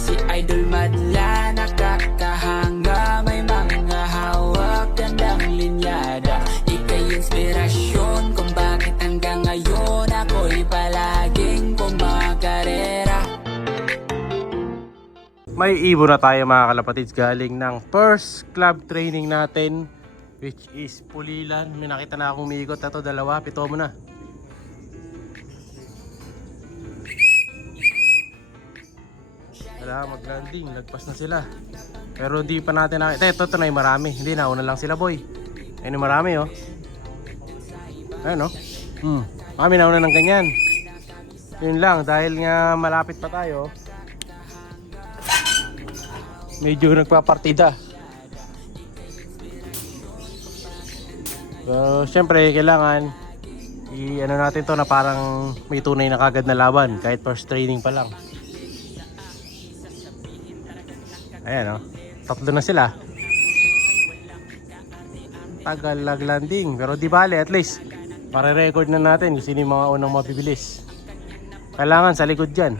si Idol madla, nakakahanga, may mga hawak, gandang linyada. Ika'y inspirasyon kung bakit hanggang ngayon ako'y palaging kumakarera. May ibon na tayo mga kalapatids galing ng first club training natin, which is Pulilan. May nakita na akong umiikot. Ito dalawa, pito mo na. Wala, mag-landing, lagpas na sila. Pero hindi pa natin nakita. Ito na yung marami. Hindi, nauna lang sila boy. Ayun yung marami oh. Ayun oh. Kami nauna ng ganyan. Yun lang, dahil nga malapit pa tayo, medyo nagpapartida. So, syempre kailangan i-ano natin to na parang may tunay na kagad na laban kahit first training pa lang. Ayan o, tatlo na sila. Tagal landing, pero di bale, at least para record na natin kung sino yung mga unang mabibilis. Kailangan sa likod dyan.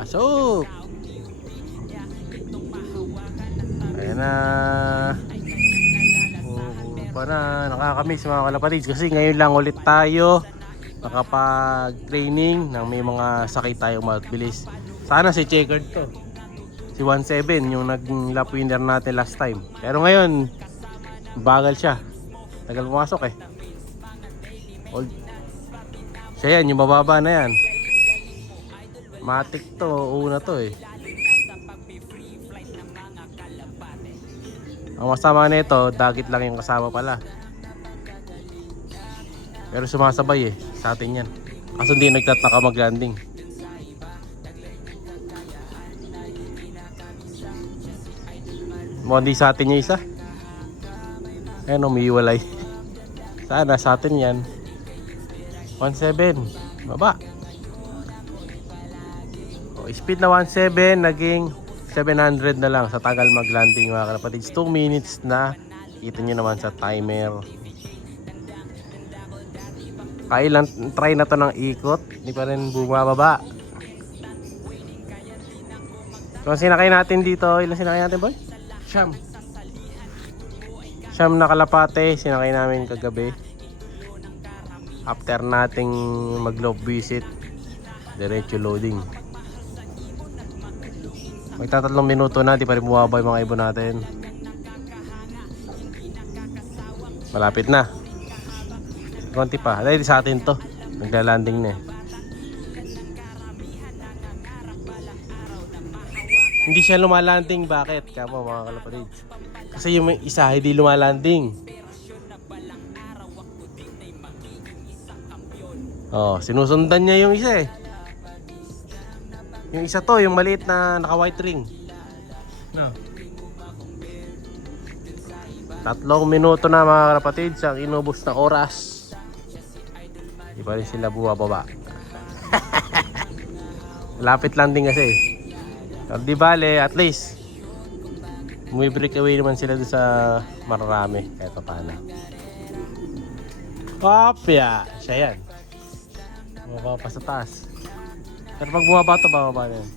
Pasok! Ayan na. Pa na, nakakamiss mga kalapatids kasi ngayon lang ulit tayo nakapag-training nang may mga sakit tayong mabilis. Sana si Checkered to, si 1-7 yung nag-lap winner natin last time. Pero ngayon bagal siya, tagal pumasok eh. Old. Siya yan, yung mababa na yan. Matik to, una to eh. Ang masama nito, dagit lang yung kasama pala. Pero sumasabay eh, sa atin yan. Kaso hindi nagtataka mag-landing. Mukhang di sa atin yung isa. Ayan, umiiwalay. Sana sa atin yan. 1-7, baba. Speed na 1.7 naging 700 na lang sa tagal mag-landing mga kalapatids. 2 minutes na. Kita nyo naman sa timer. Kailan try na to ng ikot, hindi pa rin bumababa. So sinakay natin dito, ilan sinakay natin boy? Siyam na kalapate sinakay namin kagabi. After nating mag-loop visit, diretso loading. Magtatatlong minuto na, di pa rin bumaba yung mga ibon natin. Malapit na. Konti pa. Dahil sa atin to. Nagla-landing na eh. Hindi siya lumalanding. Bakit? Kamo mga kalapatids. Kasi yung isa hindi lumalanding. Oh, sinusundan niya yung isa eh. Yung isa to, yung maliit na naka-white ring. No. 3 minuto na mga kalapatids ang inubos na oras. Di pa rin sila bumababa. Lapit lang din kasi. So, di bale, at least may break away naman sila doon sa mararami. Kahit pa paano. Papya! Siya yan. Bumaba pa sa taas. Pero pag bumaba ito, bababa na yun.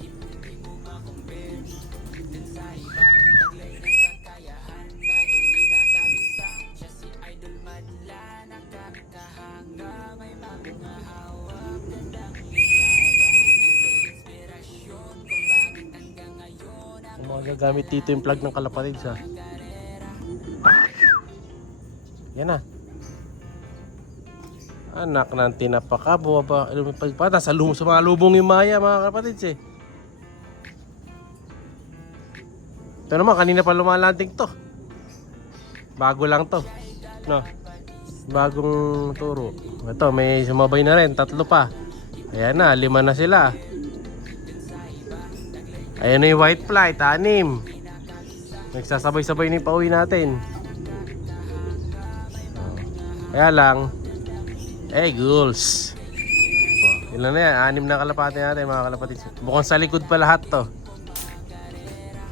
Kung magagamit dito yung plug ng kalapatids ha. Yan na. Anak ng tinapaka, bumaba, lumipad pa, nasa sa mga lubong yung maya mga kapatids eh. Ito naman, kanina pa lumalanding to. Bago lang to. No? Bagong turo. Ito, may sumabay na rin, 3 pa. Ayan na, 5 na sila. Ayan na yung white flight, 6. Nagsasabay-sabay na yung pauwi natin. Kaya lang, goals. Ilan na yan? 6 na kalapate natin mga kalapatids. Mukhang sa likod pa lahat to.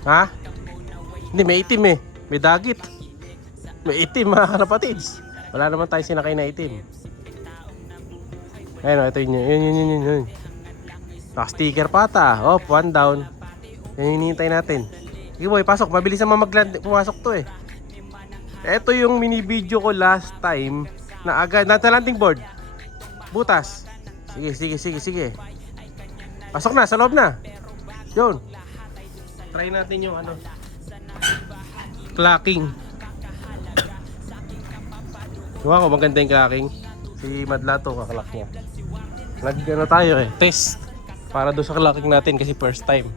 Ha? Hindi, may itim eh. May dagit. May itim mga kalapatids. Wala naman tayo sinakay na itim. Ayun o, ito yun. Yun. Naka-sticker pata. Oh, 1 down. Yan yung hinihintay natin. Sige boy, pasok. Mabilis naman pumasok to eh. Ito yung mini video ko last time na agad. Nasa landing board. Butas. Sige. Pasok na, sa loob na. Yun. Try natin yung ano. Clacking. Diba ko maganda yung clacking? Si Madlato kakalak niya. Nag-ano tayo eh, test. Para doon sa clacking natin kasi first time.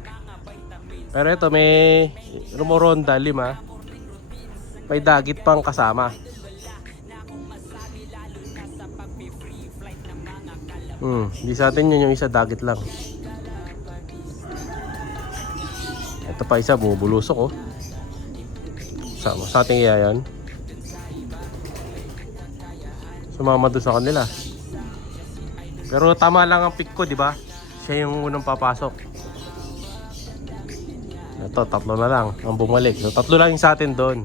Pero ito may rumoronda 5. May dagit pang kasama. Hindi sa atin yun, yung isa dagit lang. Ito pa isa, bumubulusok oh. Sa ating iya yan. Sumama doon sa kanila. Pero tama lang ang pick ko, di ba? Siya yung unang papasok. Ito, 3 na lang ang bumalik. So 3 lang yung sa atin doon.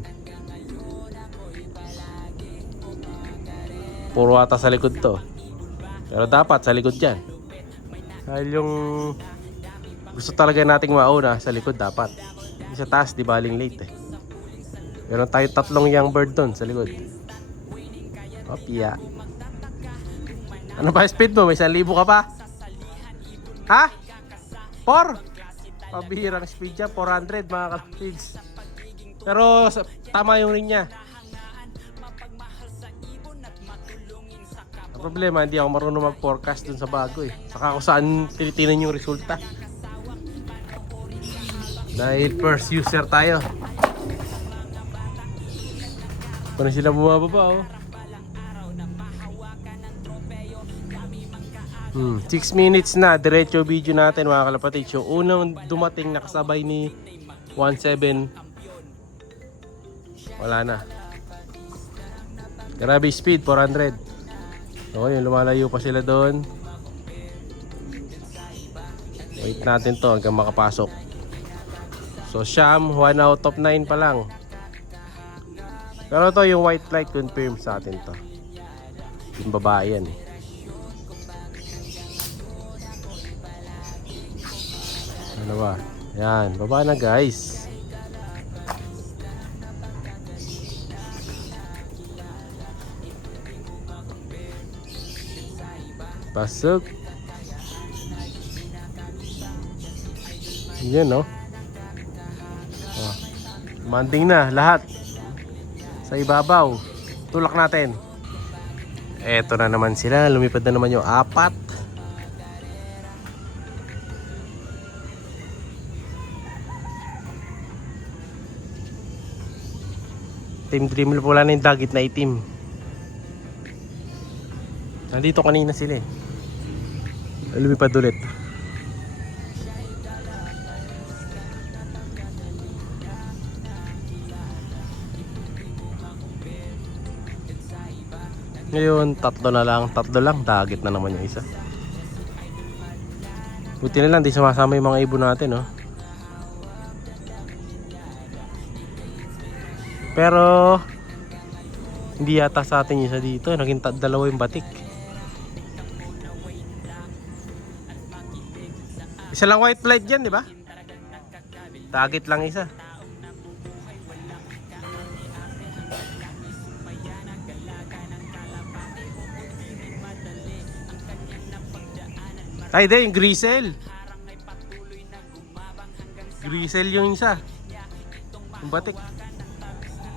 Puro ata sa likod to. Pero dapat sa likod dyan. Dahil yung gusto talaga nating mauna sa likod dapat. Sa taas di baling late eh. Meron tayo 3 young bird doon sa likod. Opya. Ano ba speed mo? May 1,000 ka pa? Ha? 4? Pabihirang speed niya, 400 mga kalapits. Pero tama yung ring niya. Ang problema, hindi ako marunong mag-forecast dun sa bago eh. Saka kung saan tinitinan yung resulta. Dahil first user tayo. Paano sila bumababa oh. 6 minutes na, diretso video natin mga kalapatids. Yung unang dumating nakasabay ni 17. Wala na. Grabe speed, 400. So yun, lumalayo pa sila doon. Wait natin to hanggang makapasok. So Sham, 1 out of 9 pa lang. Pero to yung white flight confirm sa atin to. Yung babae yan eh. Ano ba? Yan, baba na guys. Pasok. Yan no. Oh. Manding na lahat. Sa ibabaw. Tulak natin. Eto na naman sila. Lumipad na naman yung 4. Team Dream wala na yung dagit na itim. Nandito kanina sila eh. Lumipad ulit. Ngayon 3 na lang. 3 lang, dagit na naman yung isa. Buti na lang di sumasama yung mga ibon natin oh. Pero hindi yata sa atin yung isa dito. Naging 2 yung batik. Isa lang white flight dyan, di ba? Dagit lang isa. Ay, di, yung grisel. Grisel yung isa. Yung batik.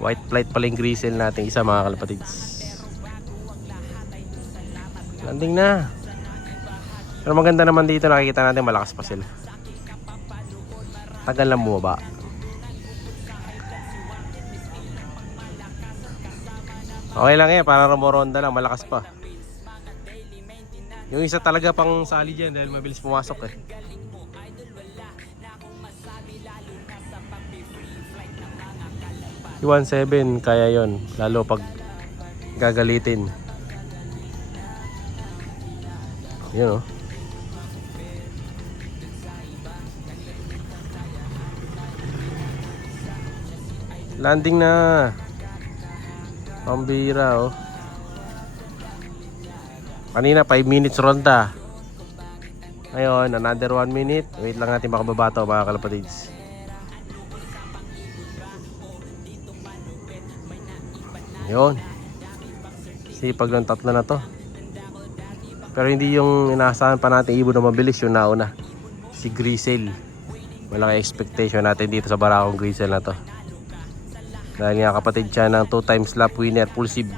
White flight pala yung grisel natin isa mga kalapatids. Landing na. Pero maganda naman dito, nakikita natin malakas pa sila. Tagal lang bumaba. Okay lang eh, para rumoronda lang, malakas pa. Yung isa talaga pang sali dyan dahil mabilis pumasok eh. Yung 17 kaya yon, lalo pag gagalitin. Yun oh. Landing na. Pambira oh. Kanina 5 minutes ronda. Ngayon, another 1 minute. Wait lang natin makababa to mga kalapatids. Yun. Sipag ng tatlo na to. Pero hindi yung inaasahan pa natin ibon na mabilis yung nauna. Si Grisel. Malaki expectation natin dito sa Barakong Grisel na to. Dahil nga kapatid siya ng 2 times lap winner, pulsive.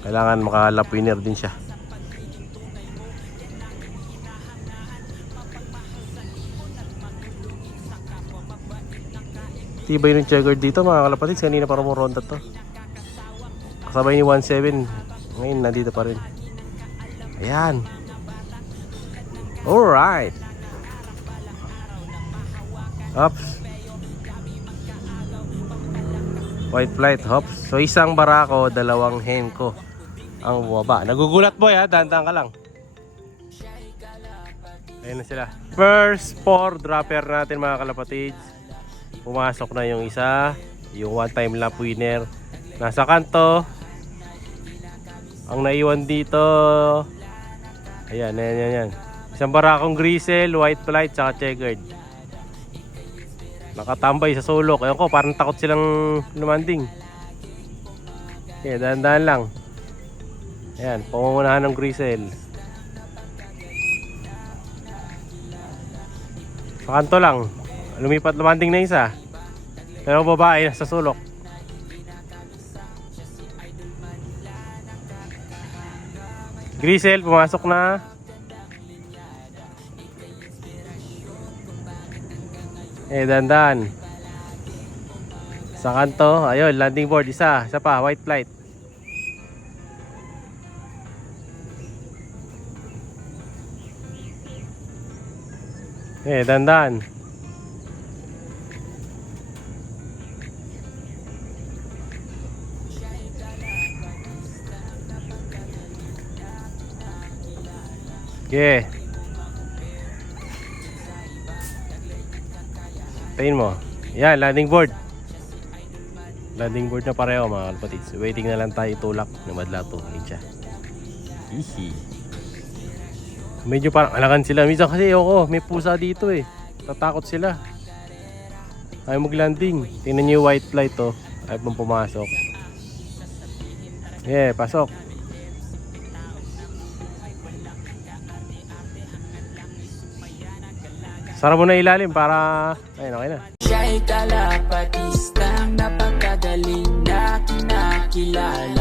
Kailangan maka-lap winner din siya. Tibay ng checkered dito mga kalapatids. Kanina pa rumuronda to. Kasabay ni 1-7. Ngayon nandito pa rin. Ayan. Alright. Hops. White flight hops. So isang barako, dalawang hen ko ang bumaba. Nagugulat boy ha. Dahan-dahan ka lang. Ayan na sila. First 4 dropper natin mga kalapatids. Pumasok na yung isa, yung 1 time lap winner nasa kanto. Ang naiwan dito, ayan. Isang barakong Grisel, white flight, saka checkered. Nakatambay sa sulok. Ewan ko, parang takot silang lumanding. Okay, dahan-dahan lang. Ayan, pangungunahan ng Grisel. Sa kanto lang. Lumipat, lumanding na isa. Pero babae sa sulok. Grisel, pumasok na. Dandan. Sa kanto, ayun, landing board, isa pa, white flight. Dandan. Okay. Tingin mo. Yan, landing board. Landing board na pareho mga kalapatids. Waiting na lang tayo itulak na madlato. Ayun siya. Hihi. Medyo parang alakan sila. Minsan kasi ako, may pusa dito eh. Tatakot sila. Ayaw mag-landing. Tingnan niyo yung white flight oh. Ayaw pong pumasok. Yeah, pasok. Sara mo na ilalim para... Ayun, okay na. Siya'y kalapatistang napakagaling na kinakilala.